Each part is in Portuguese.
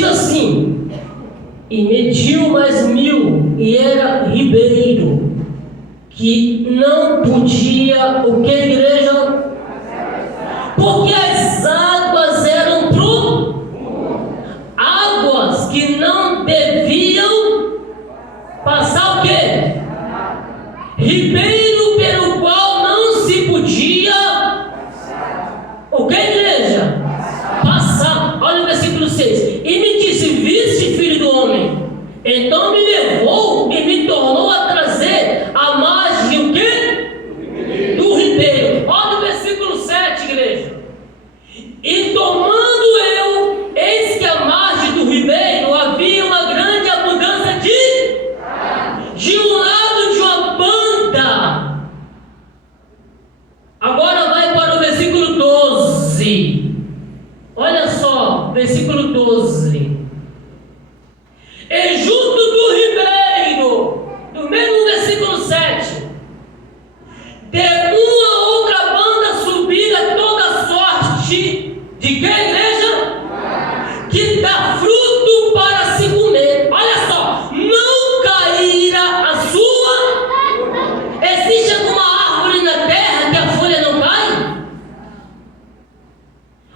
diz assim: e mediu mais 1000, e era ribeiro, que não podia, o que, igreja? Porque as águas eram águas que não deviam passar o quê? Ribeiro pelo qual não se podia, o que, igreja? Passar. Olha o versículo 6. E me disse: viste, filho do homem? Então me levou e me tornou a trazer a margem, o quê? Do ribeiro. Olha o versículo 7, igreja. E tomando eu, eis que a margem do ribeiro havia uma grande abundância de um lado de uma banda. Agora vai para o versículo 12. Olha só, versículo 12. E junto do ribeiro, do mesmo versículo 7, de uma outra banda subira toda sorte de que, igreja? Que dá fruto para se comer. Olha só, não cairá a sua. Existe alguma árvore na terra que a folha não cai?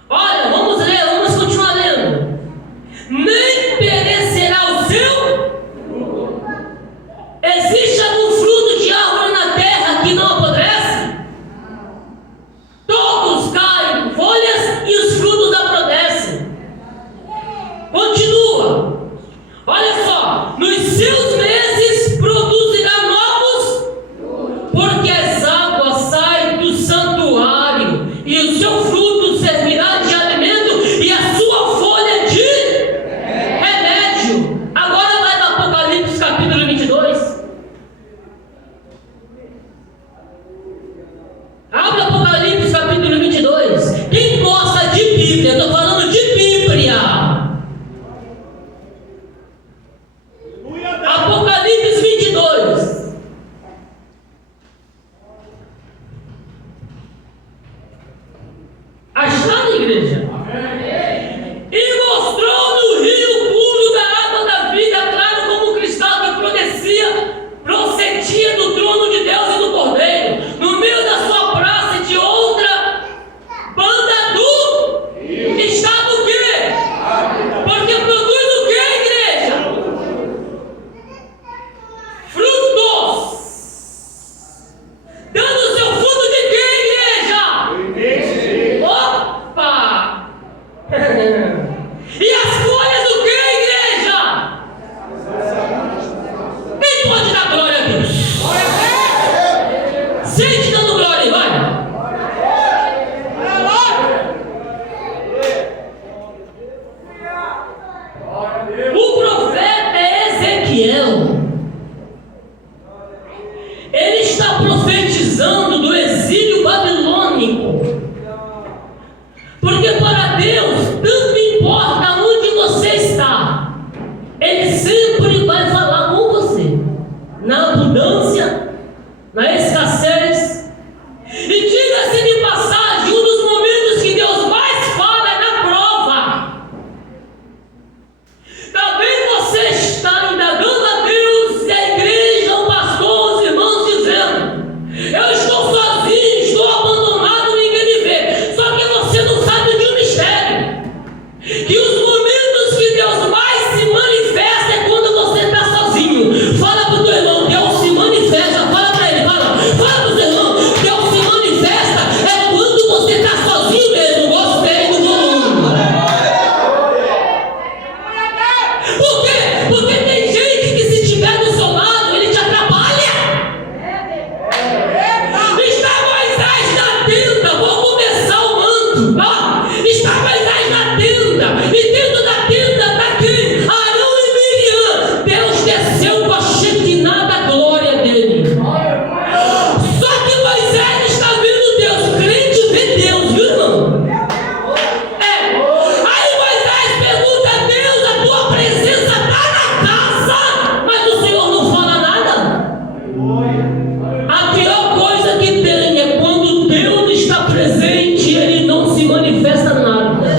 Olha, vamos ler, vamos continuar lendo. Nem perecerá o seu. Existe algum fruto de árvore na terra que não apodrece? Todos caem folhas e os frutos apodrecem. Continua. Olha só, nos seus meses produzirá novos, porque as águas saem do santuário, e o seu fruto servirá de alimento, e a sua folha de remédio. Agora vai no Apocalipse capítulo 22. Abre Apocalipse capítulo 22. Quem gosta de Bíblia? Eu estou falando de Bíblia. Apocalipse 22. Achado, igreja? E mostrou no rio puro da água da vida, claro como cristal, que procedia do trono de Deus e do Cordeiro. No meio da sua praça e de outra banda do estado o quê? Porque produz o quê, igreja? Frutos. Dando seu fruto de quê, igreja? Opa! E as folhas do quê, igreja? Quem pode dar glória a Deus? Sente dando glória aí, vai. O profeta Ezequiel, ele está profetizando do exílio babilônico. Porque para Deus, tanto importa onde você está, Ele sempre vai falar com você, na abundância, na escassez. E diga-se de passagem, um dos momentos que Deus mais fala é na prova. Talvez você está indagando a Deus e a igreja, o pastor, os irmãos dizendo: eu estou sozinho, estou abandonado, ninguém me vê. Só que você não sabe de um mistério, que os momentos que Deus mais se manifesta é quando você está sozinho. Fala para o teu irmão: Deus se manifesta. Fala para ele, fala para o teu irmão: Deus se manifesta é quando você está sozinho mesmo. Gostei do volume. Por quê? Porque tem gente que, se estiver do seu lado, ele te atrapalha. Está Moisés na tenda, vou começar o manto. Está Moisés na tenda, e dentro da tenda está quem? Arão e Miriam. Deus desceu com a Shekinah da glória dele. Só que Moisés está vendo Deus. Crente vê Deus, viu, irmão? Aí Moisés pergunta a Deus: a tua presença está na casa, mas o Senhor não fala nada. A pior coisa que tem é quando Deus está presente e Ele não se manifesta nada.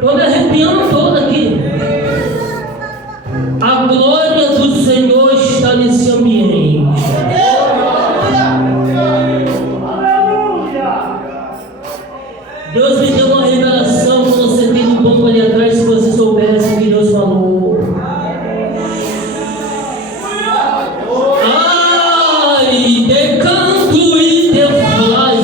Estou me arrepiando todo aqui. A glória do Senhor está nesse ambiente. Deus me deu uma revelação quando você tem um banco ali atrás, se você soubesse o que Deus falou. Ai, decanto e deflai.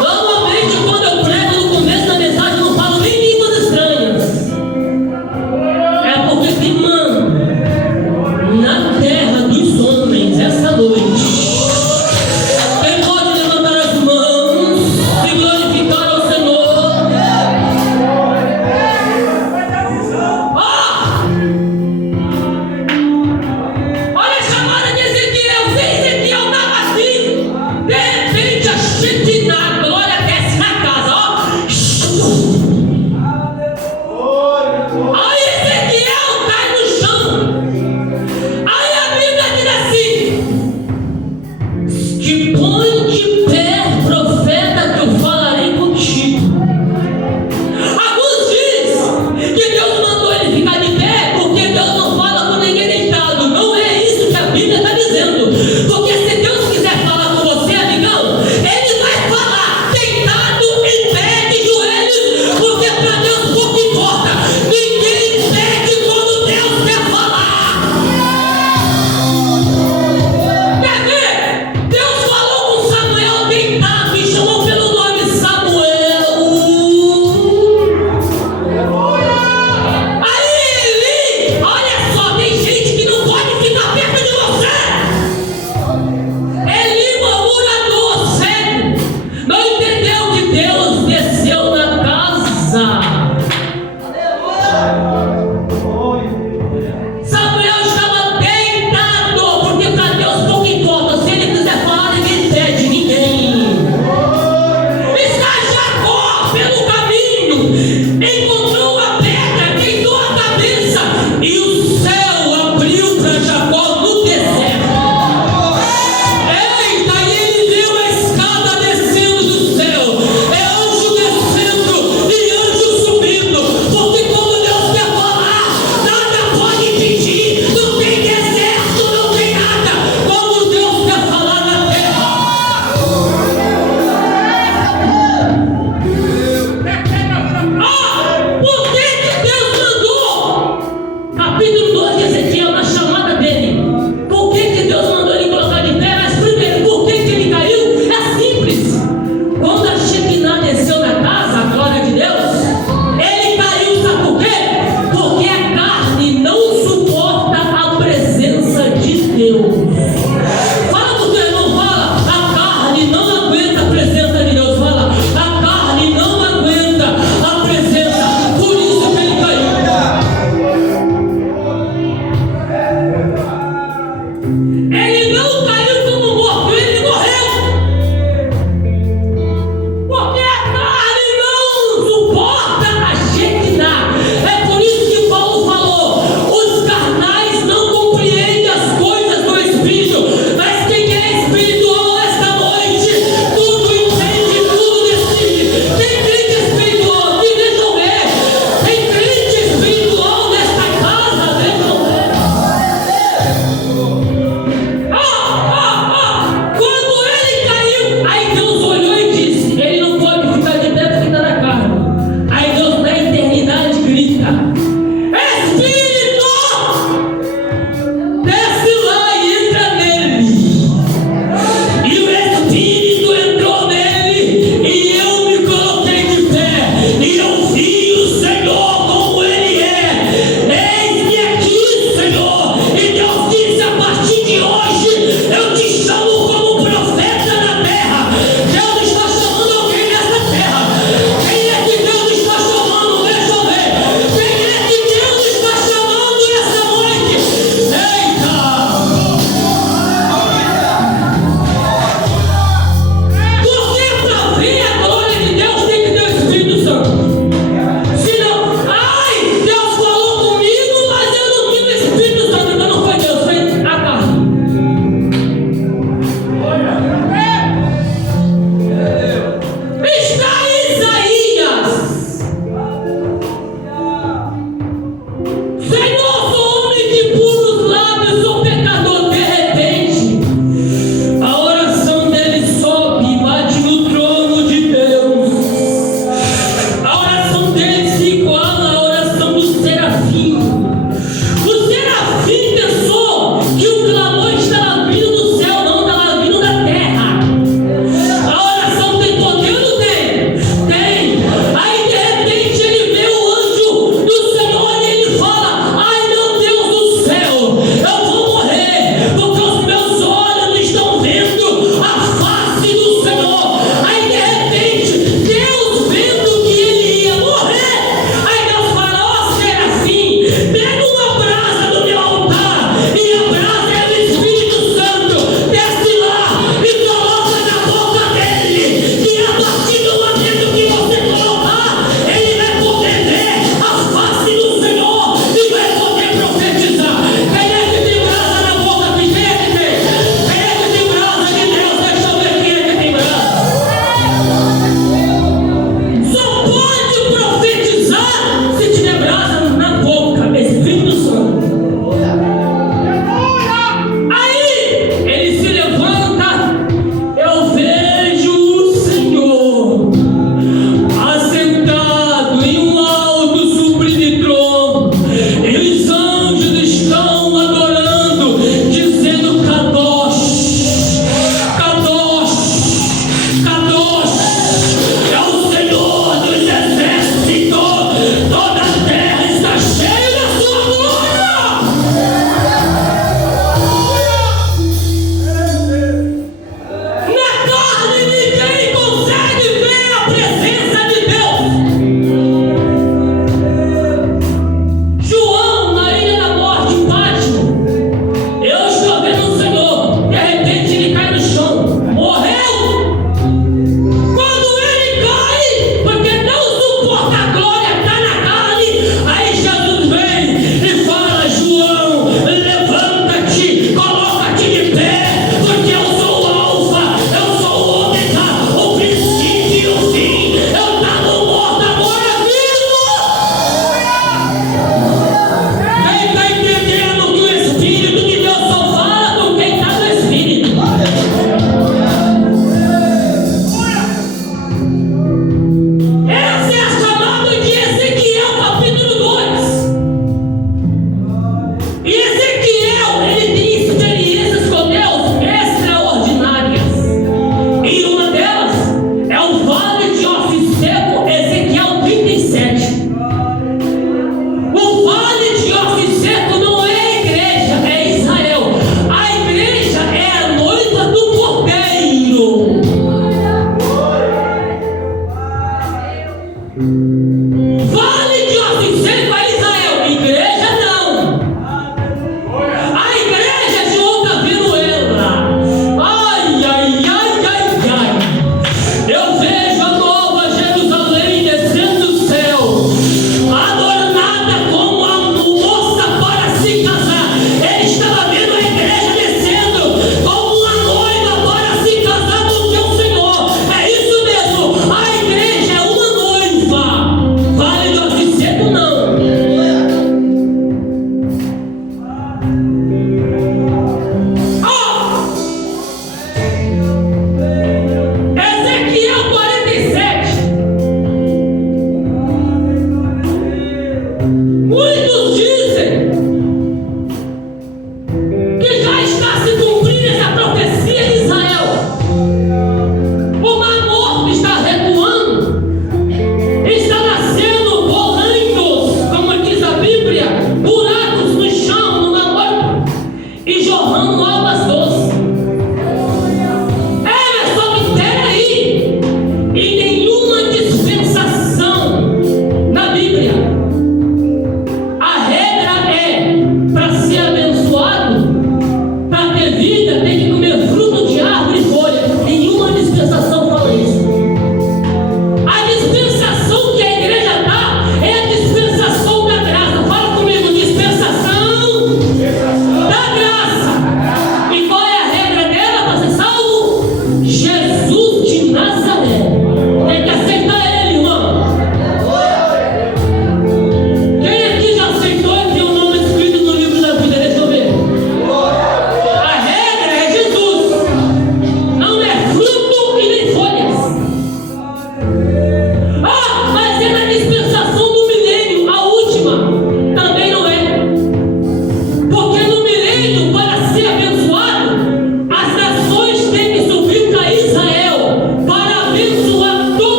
Normalmente quando eu prego no começo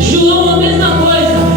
João, a mesma coisa.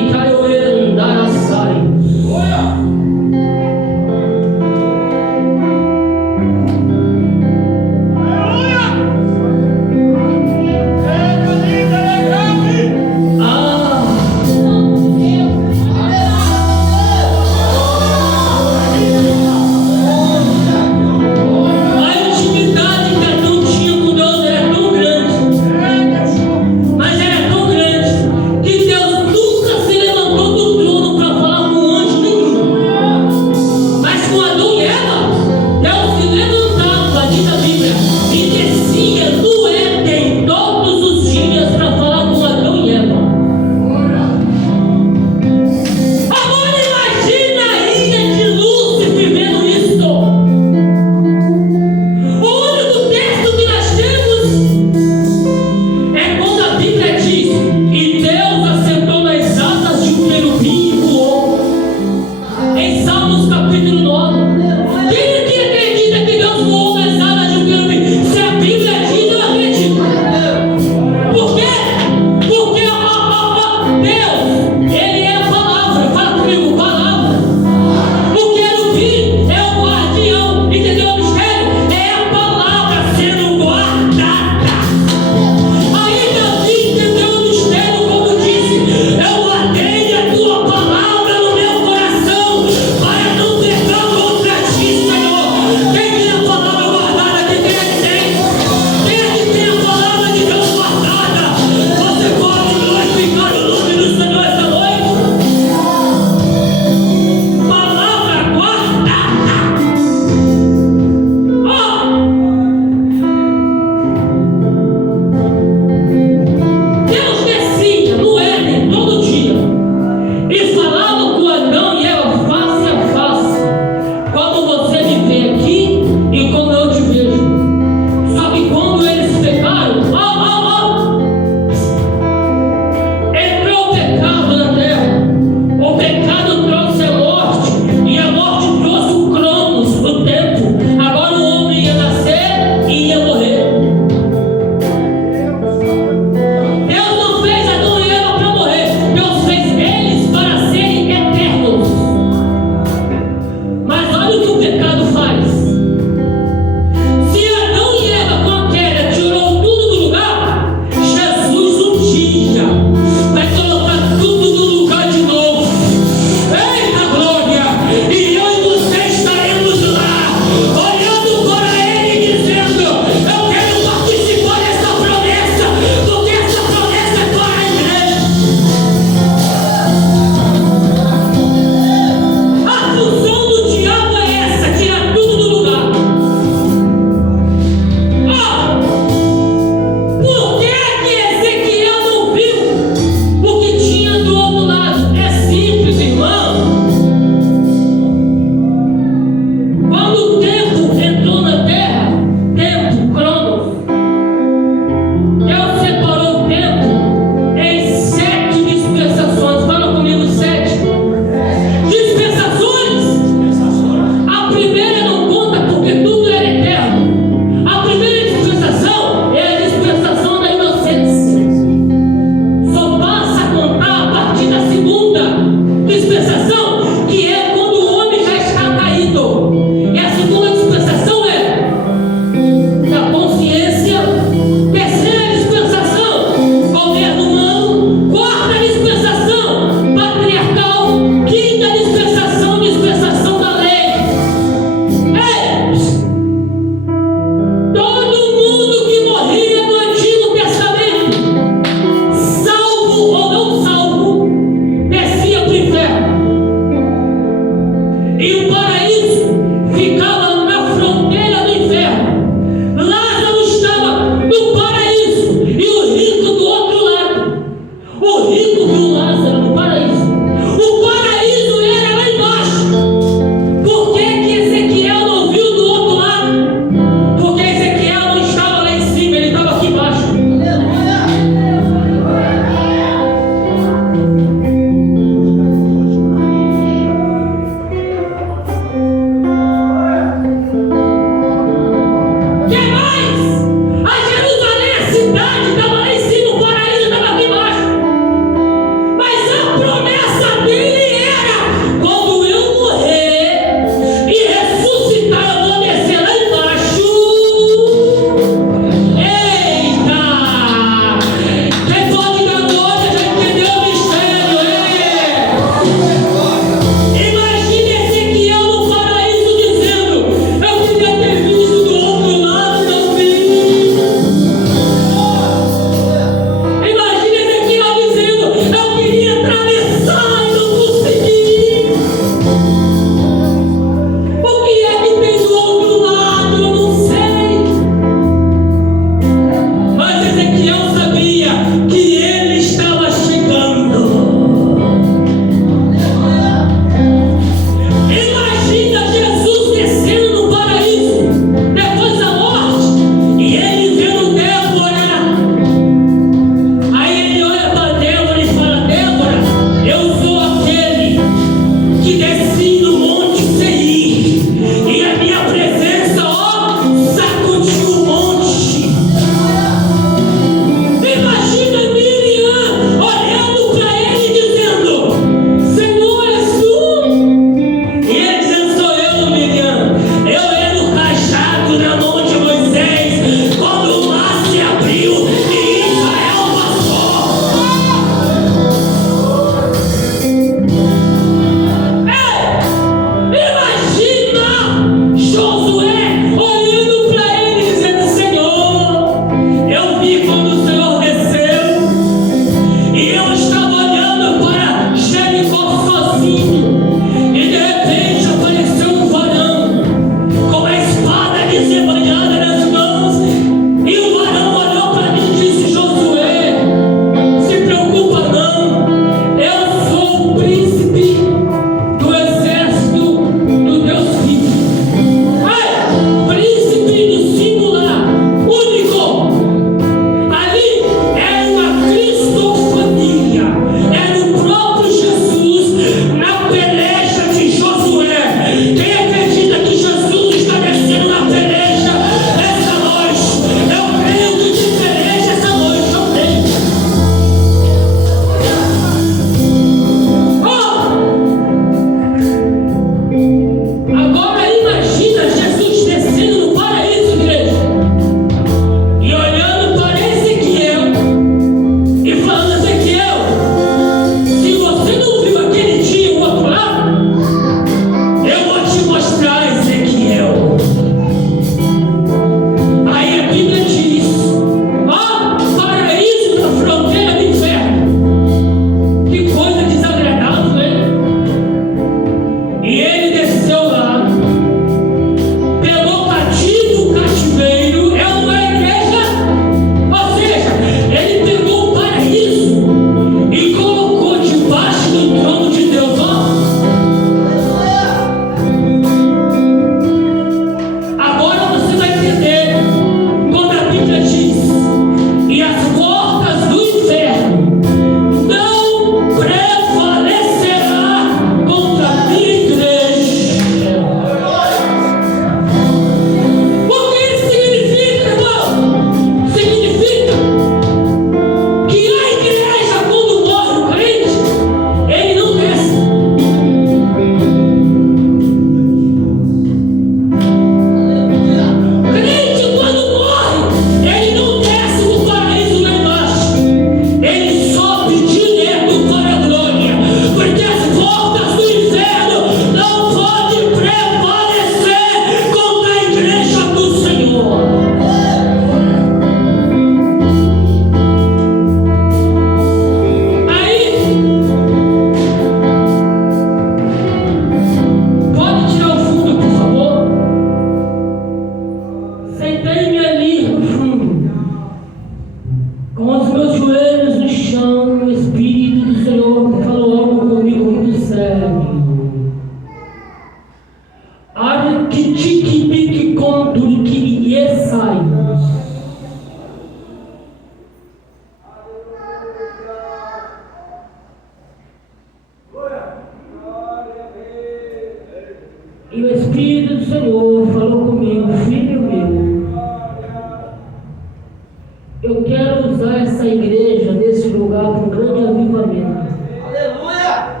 Eu quero usar essa igreja nesse lugar para um grande avivamento. Aleluia!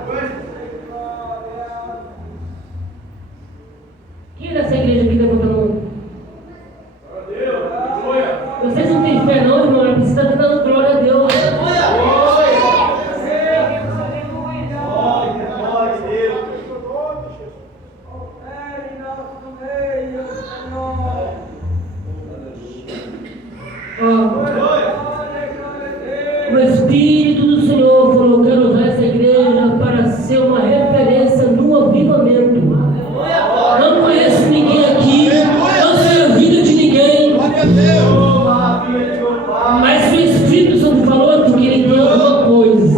Quem é dessa igreja aqui levanta a mão? Vocês não têm fé não, irmão? Você está dando glória a Deus. O Espírito do Senhor falou: eu quero usar essa igreja para ser uma referência no avivamento. Não conheço ninguém aqui, não sei a vida de ninguém, mas se o Espírito Santo falou é porque ele tem alguma coisa.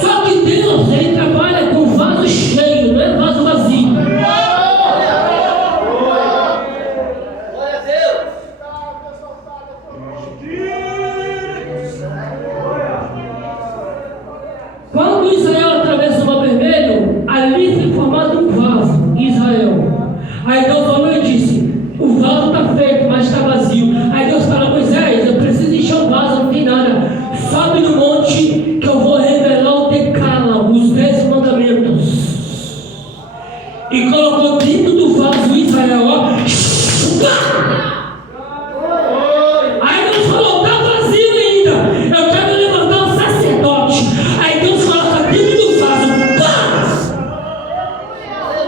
Só que Deus, ele trabalha com vaso cheio, não é vaso vazio. Quando Israel atravessa o Mar Vermelho, ali foi formado um vaso, Israel. Aí Deus falou e disse: o vaso está feito, mas está vazio. Aí Deus fala: Moisés, eu preciso encher o vaso, não tem nada. Sobe no monte que eu vou revelar o decálogo, os 10 mandamentos. E colocou dentro do vaso Israel, ó. Aí Deus falou: está vazio ainda, eu quero levantar um sacerdote. Aí Deus coloca dentro do vaso,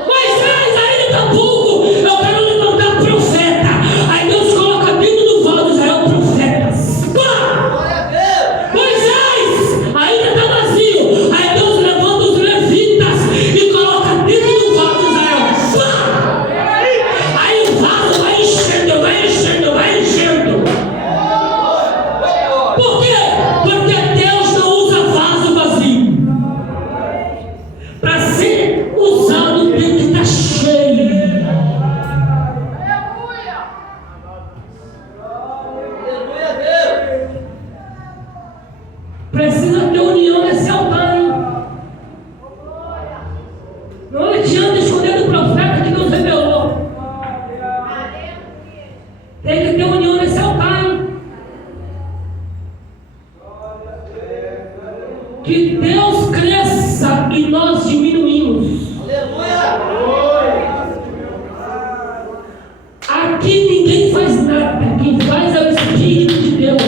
Moisés, ainda está pouco, eu quero levantar profeta. Aí Deus coloca dentro do vaso Israel profetas. Moisés, ainda está vazio. Aí Deus levanta os levitas e coloca dentro do vaso Israel. Aí o vaso vai enchendo, vai enchendo, vai enchendo. Por quê? Porque Deus não usa vaso vazio. Para ser usado tem que estar cheio. Precisa ter união nesse altar, hein? Não adianta esconder do profeta que Deus revelou. Tem que ter união nesse altar, hein? Que Deus cresça e nós diminuímos. Aqui ninguém faz nada, quem faz é o Espírito de Deus.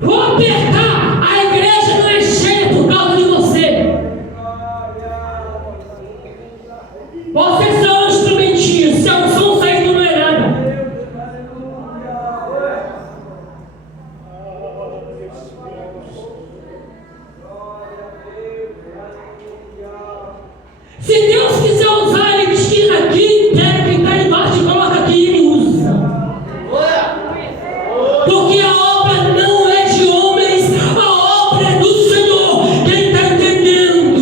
Vou apertar, a igreja não é cheia por causa de você. Vocês são um instrumentinho, se é um som saindo não é nada. Se Deus quiser usar, ele tira aqui, pega quem está embaixo e coloca aqui e ele usa. Porque a obra não é de homens, a obra é do Senhor. Quem está entendendo?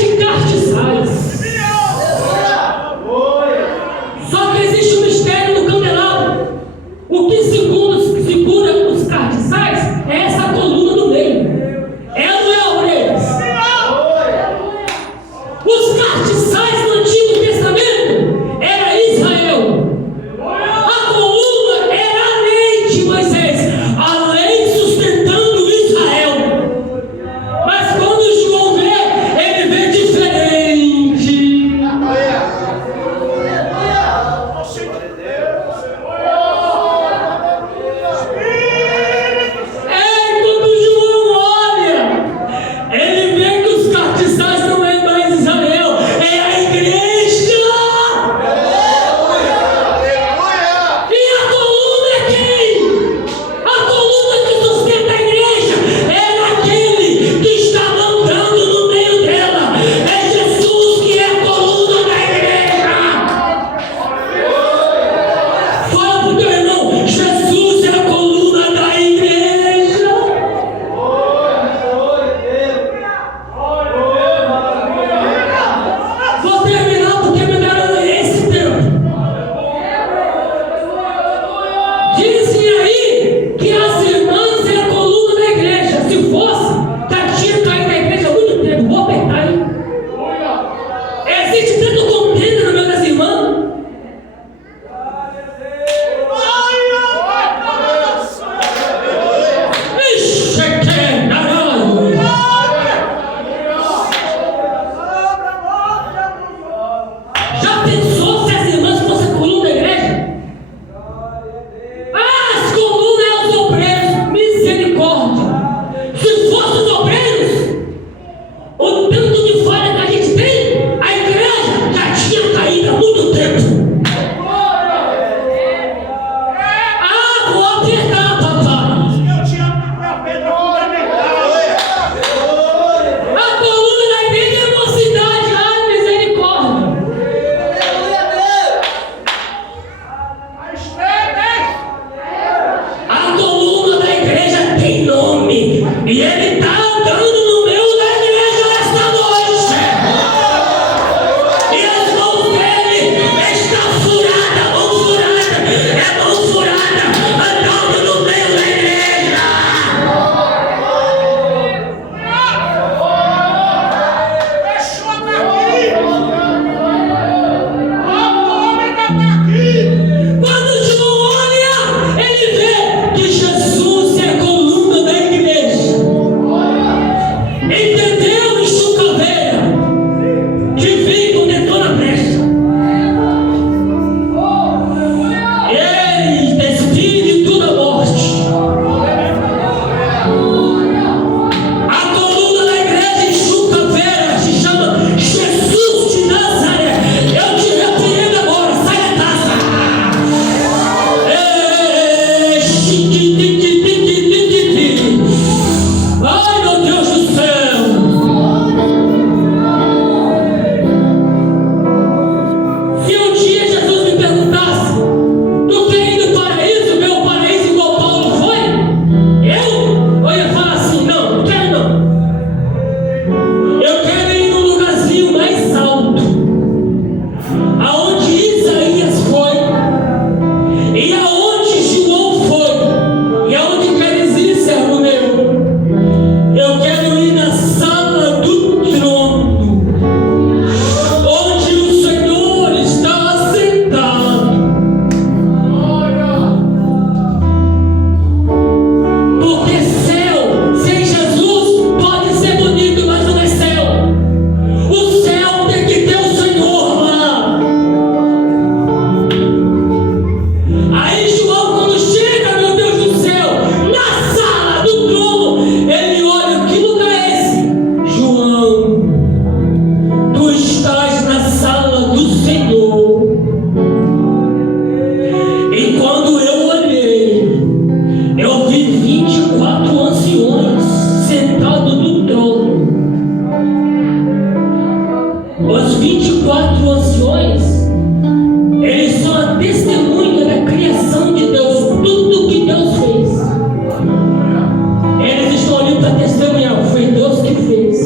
7 castiçais. Só que existe um mistério no candelabro. O que segura os castiçais é essa coluna do meio. Ela não é a orelha. Os castiçais no Antigo Testamento era Israel. A coluna era a lei de Moisés, a lei sustentando Israel. Mas quando João vê, ele vê diferente. Quando João olha, ele vê que os castiçais não é mais Israel, é a igreja. E a coluna é quem? A coluna que sustenta a igreja é aquele que está andando no meio dela. É Jesus que é a coluna da igreja. Fala pro teu irmão, Jesus é a coluna da igreja. Vou terminar porque me deram esse tempo. Dizem aí que as irmãs é a coluna da igreja. Se fosse, já tinha caído da igreja há muito tempo. Vou apertar aí. Existe tanto contenda no meio das irmãs. Ixi, que caralho. Já pensou se as irmãs fossem a coluna da igreja? As colunas é os obreiros, misericórdia. Se fossem os obreiros, o tanto de falha que a gente tem, a igreja já tinha caído há muito tempo. Vou apertar, papai. A coluna da igreja é mocidade, misericórdia. A coluna da igreja tem nome e ele está andando no meio da igreja esta noite. E as mãos dele estão furadas, mão furada, andando no meio da igreja. Quando João olha, ele vê que Jesus é a coluna da igreja. Entendeu, enxucaveira? Que vem com detona brecha. Eita, espírito da morte. A coluna da igreja enxucaveira se chama Jesus de Nazaré. Eu te repreendo agora, sai da taça. Ai, meu Deus do céu. Se um dia Jesus me perguntasse: tu quer ir no paraíso, ver o paraíso igual Paulo foi? Eu ia falar assim: não quero não. Eu quero ir num lugarzinho mais alto, aonde Isaías foi, e aonde João foi, e aonde queres ir, servo meu? Eu quero ir na sala do trono, onde o Senhor está sentado. Porque céu sem Jesus pode ser bonito, mas não é céu. O céu tem que ter o Senhor lá. Aí João, quando chega, meu Deus do céu, na sala do trono, ele olha: que lugar é esse? João, tu estás na sala do Senhor. E quando eu olhei, eu vi 24 anciões sentados no trono. Os 24 anciões, eles são a testemunha da criação de Deus, tudo que Deus fez. Eles estão ali para testemunhar, foi Deus que fez.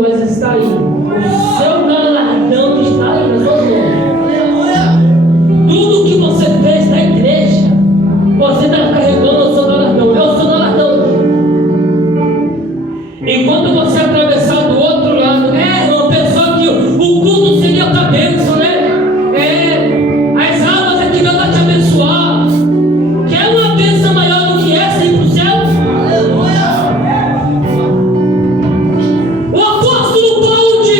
tesouro vai estar aí. O seu galardão está aí nas suas mãos. Tudo que você fez na igreja, você está carregando o seu galardão. É o seu galardão. E quando você atravessar do outro lado, uma pessoa que o culto seria para bênção, né? As almas aqui Deus vai te abençoar. Quer uma bênção maior do que essa ir para o céu? O apóstolo Paulo diz: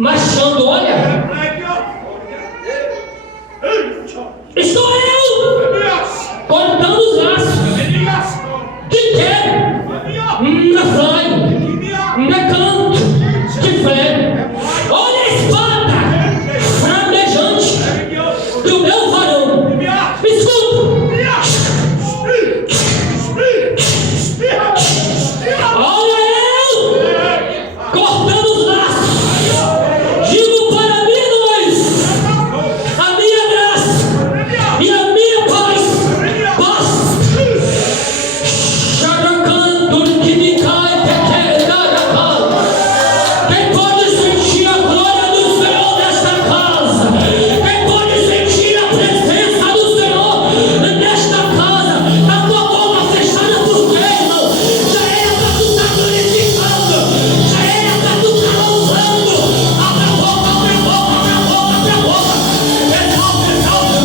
marchando, olha. Estou eu cortando os laços. De quê? Na fé, na canto, de fé. Olha a espada flamejante do meu varão. Escuta. Olha eu cortando os laços. Digo para mim, nós, a minha graça e a minha paz. Characanto que me cai, quem pode sentir a glória do Senhor nesta casa? Quem pode sentir a presença do Senhor nesta casa? A tua boca fechada por quê, irmão? Já era para tu estar glorificando, já era para tu estar louvando. Abre a boca, abre a boca, abre a boca, abre a boca. Exalta, exalta,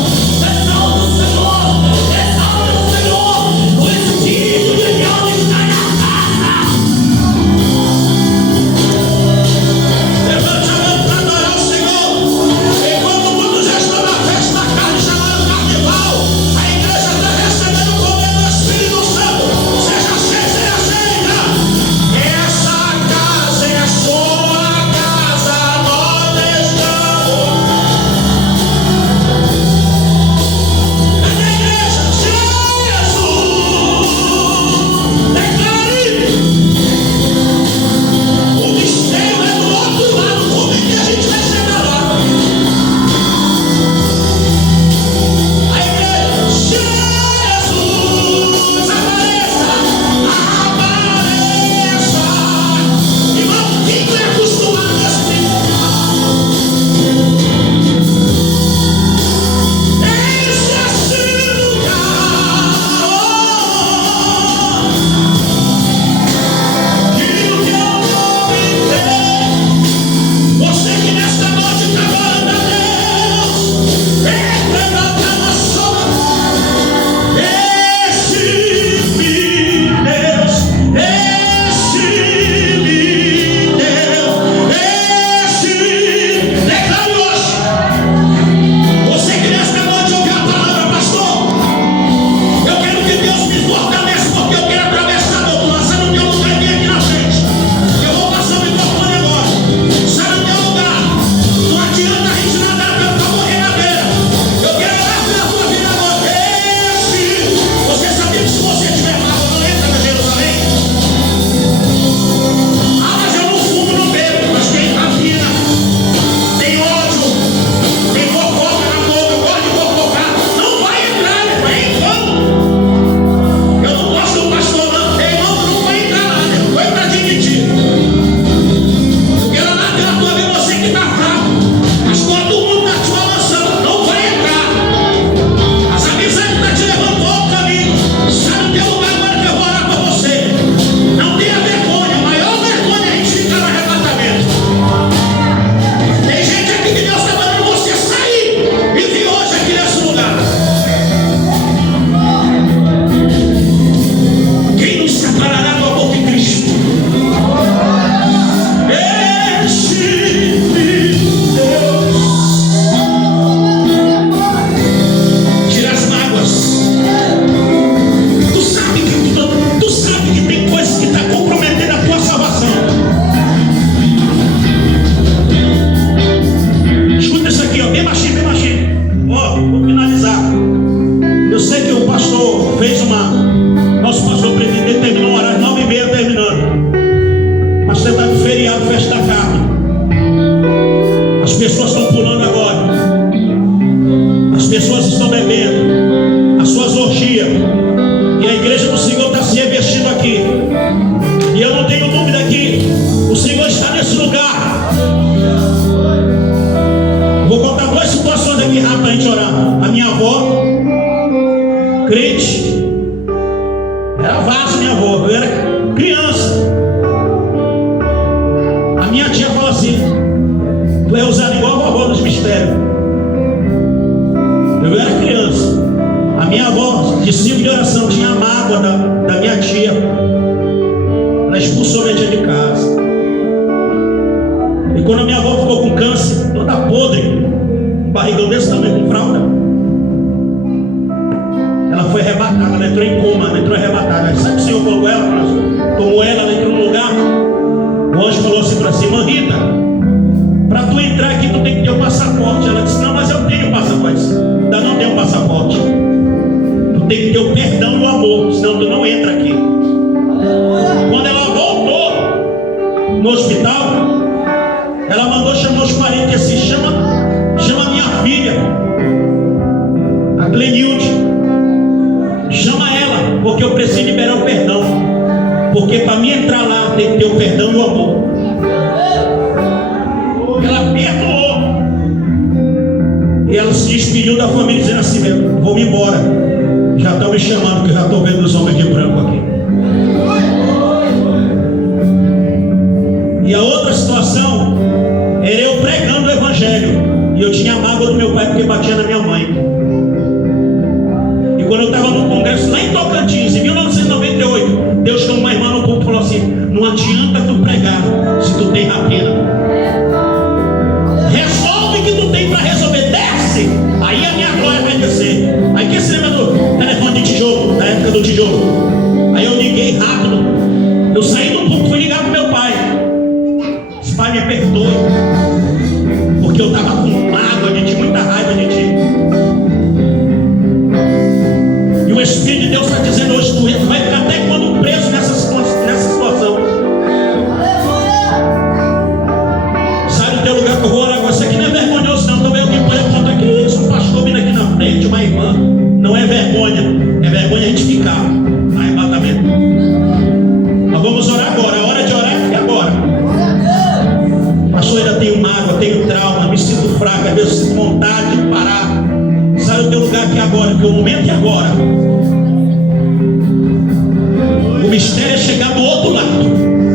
exalta o Senhor, exalta o Senhor. O Espírito de Deus está na casa. Levante a mão para adorar o Senhor. Enquanto o mundo já está na festa da carne, chamando carnaval, a igreja está recebendo o poder do Espírito Santo. Seja cheia, seja cheia. Essa casa é a sua casa, nós estamos. É da igreja, Jesus. Declare. O mistério é do outro lado, como é que a gente vai chegar lá? A igreja, Jesus, apareça, apareça. Irmão, quem não é acostumado com esse tipo? Enche esse lugar. Que o teu nome tem. Você que nesta noite está adorando a Deus, levanta a sua mão. Enche-me, Deus, enche-me, Deus, enche-me. Declare hoje. Você que nesta noite ouviu a palavra, pastor, eu quero que Deus me fortaleça, porque eu quero atravessar do outro lado. Sabe o teu lugar aqui na frente? Eu vou passar o microfone agora. Sabe o teu lugar? Não adianta a gente nadar para morrer na beira. Eu quero orar pela tua vida agora. Você sabia que se você tiver mágoa, não entra na Jerusalém? Ah, mas eu não fumo, não bebo, mas tem rapina, tem ódio, tem fofoca na boca, eu gosto de fofocar. Não vai entrar, vai entrando. Eu não gosto do pastor, não. Tem irmão que não vai entrar lá, né? Foi para admitir. Eu quero orar pela tua vida, você que está fraco. Mas todo mundo está te balançando, não vai entrar. As amizades estão te levando para outro caminho. Sabe o teu lugar agora que eu vou orar por você. Não tenha vergonha, a maior vergonha é a gente ficar no arrebatamento. Tem gente aqui que Deus está mandando você sair e vir hoje aqui nesse lugar. Quem nos separará do amor de Cristo? Enche-me, Deus. Tira as mágoas. Tu sabe que tem coisas que estão comprometendo a tua salvação. Escuta isso aqui, ó, bem baixinho, bem baixinho. Ó, vou finalizar. Eu sei que o pastor fez nosso pastor presidente terminou um horário 9h30 terminando. Mas você está no feriado, festa da carne. As pessoas estão pulando agora. As pessoas estão bebendo. As suas orgias. E a igreja do Senhor está se revestindo aqui. E eu não tenho dúvida que o Senhor está nesse lugar. Vou contar duas situações aqui rápido para a gente orar. A minha avó, crente, era vaso minha avó, eu era criança. A minha tia fala assim: tu é usado igual a vovó nos mistérios. Eu era criança. A minha avó, de 5 de oração, tinha a mágoa da minha tia. Ela expulsou minha tia de casa. E quando a minha avó ficou com câncer, toda podre, um barrigão desse tamanho, com fralda, ela foi arrebatada, ela entrou em coma, ela entrou arrebatada. Aí, sabe o que o Senhor falou com ela? Tomou ela entrou num lugar. O anjo falou assim para si: irmã Rita, para tu entrar aqui tu tem que ter o passaporte. Ela disse: não, mas eu tenho o passaporte. Ainda não tenho o passaporte. Tu tem que ter o perdão e o amor, senão tu não entra aqui. Quando ela voltou no hospital, ela mandou chamar os parentes e assim: chama minha filha, a Clenilde, chama ela, porque eu preciso liberar o perdão, porque para mim entrar lá tem que ter o perdão e o amor. Ela perdoou e ela se despediu da família dizendo assim mesmo: vou-me embora, já estão me chamando, que eu já estou vendo os homens de branco aqui. E a outra situação era eu pregando o evangelho, e eu tinha a mágoa do meu pai porque batia na minha mãe. E quando eu estava no congresso lá em Tocantins, em 1998, Deus chamou uma irmã no púlpito e falou assim: não adianta tu pregar se tu tem rapina. Resolve o que tu tem para resolver, desce, aí a minha glória vai descer. Aí quem se lembra do telefone de tijolo, da época do tijolo? Aí eu liguei rápido, eu saí do púlpito, fui ligar pro meu pai. Pai, me perdoe, porque eu estava com mágoa de ti, muita raiva de ti. E o Espírito de Deus está dizendo hoje: tu vai ficar até quando preso nessa situação. Sai do teu lugar que eu vou orar com você. Aqui não é vergonhoso não. Também alguém pode apontar: que isso, um pastor vindo aqui na frente, uma irmã. Não é vergonha, é vergonha a gente ficar no arrebatamento. Nós vamos orar agora. A hora de orar é agora. Pastor, ainda tenho mágoa, tenho trauma, me sinto fraco, às vezes sinto vontade de parar. Sai do teu lugar aqui agora, porque o momento é agora. O mistério é chegar do